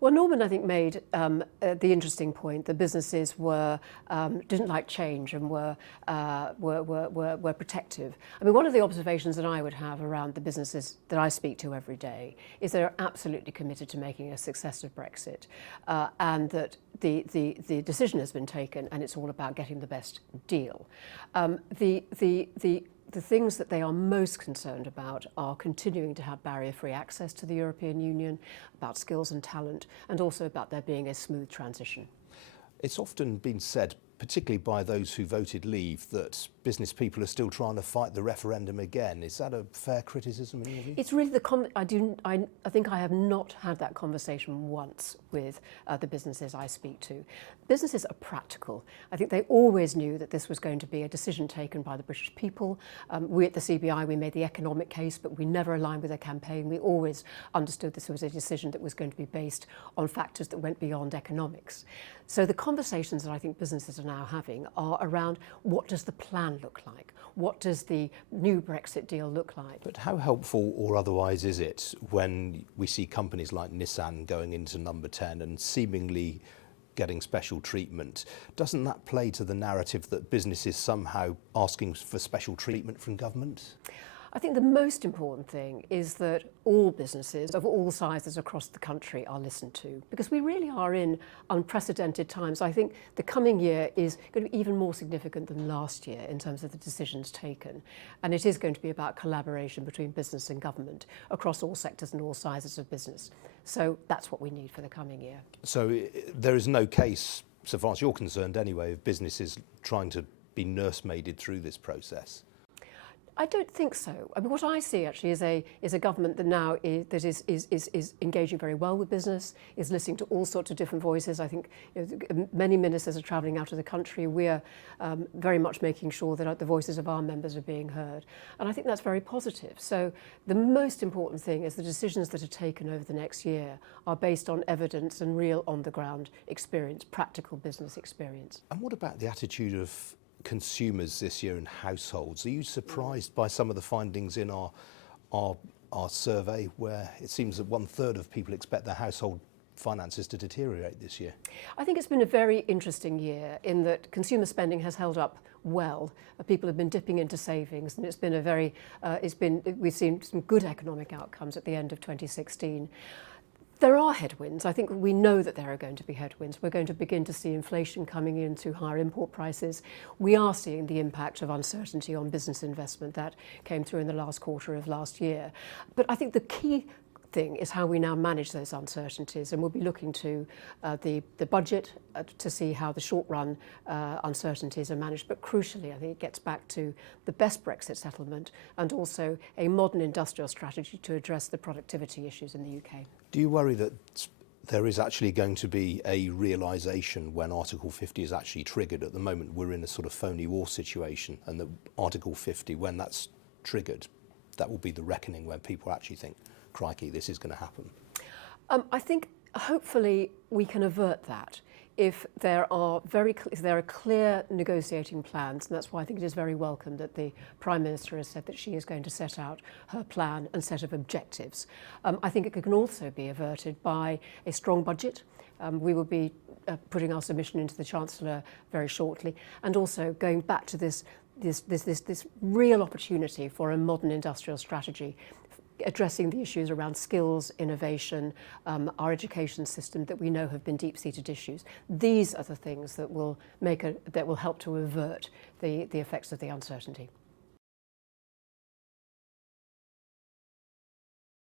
Well, Norman, I think, made the interesting point that businesses didn't like change and were protective. I mean, one of the observations that I would have around the businesses that I speak to every day is they're absolutely committed to making a success of Brexit, and that the decision has been taken, and it's all about getting the best deal. The things that they are most concerned about are continuing to have barrier-free access to the European Union, about skills and talent, and also about there being a smooth transition. It's often been said, particularly by those who voted leave, that business people are still trying to fight the referendum again. Is that a fair criticism in your view? It's really I think I have not had that conversation once with the businesses I speak to. Businesses are practical. I think they always knew that this was going to be a decision taken by the British people. We at the CBI, we made the economic case, but we never aligned with a campaign. We always understood this was a decision that was going to be based on factors that went beyond economics. So the conversations that I think businesses are now having are around what does the plan look like? What does the new Brexit deal look like? But how helpful or otherwise is it when we see companies like Nissan going into number 10 and seemingly getting special treatment? Doesn't that play to the narrative that business is somehow asking for special treatment from government? I think the most important thing is that all businesses of all sizes across the country are listened to, because we really are in unprecedented times. I think the coming year is going to be even more significant than last year in terms of the decisions taken. And it is going to be about collaboration between business and government across all sectors and all sizes of business. So that's what we need for the coming year. So there is no case, so far as you're concerned anyway, of businesses trying to be nursemaided through this process? I don't think so. I mean, what I see actually is a government that now is engaging very well with business, is listening to all sorts of different voices. I think many ministers are travelling out of the country. We're very much making sure that the voices of our members are being heard. And I think that's very positive. So the most important thing is the decisions that are taken over the next year are based on evidence and real on-the-ground experience, practical business experience. And what about the attitude of consumers this year and households? Are you surprised by some of the findings in our survey, where it seems that 1/3 of people expect their household finances to deteriorate this year? I think it's been a very interesting year in that consumer spending has held up well. People have been dipping into savings, and it's been we've seen some good economic outcomes at the end of 2016. There are headwinds. I think we know that there are going to be headwinds. We're going to begin to see inflation coming in through higher import prices. We are seeing the impact of uncertainty on business investment that came through in the last quarter of last year. But I think the key thing is how we now manage those uncertainties, and we'll be looking to the budget to see how the short run uncertainties are managed. But crucially, I think it gets back to the best Brexit settlement and also a modern industrial strategy to address the productivity issues in the UK. Do you worry that there is actually going to be a realisation when Article 50 is actually triggered? At the moment we're in a sort of phony war situation, and that Article 50, when that's triggered, that will be the reckoning when people actually think, crikey, this is going to happen? I think hopefully we can avert that if there are clear negotiating plans, and that's why I think it is very welcome that the Prime Minister has said that she is going to set out her plan and set of objectives. I think it can also be averted by a strong budget. We will be putting our submission into the Chancellor very shortly, and also going back to this real opportunity for a modern industrial strategy, addressing the issues around skills, innovation, our education system that we know have been deep-seated issues. These are the things that will help to avert the effects of the uncertainty.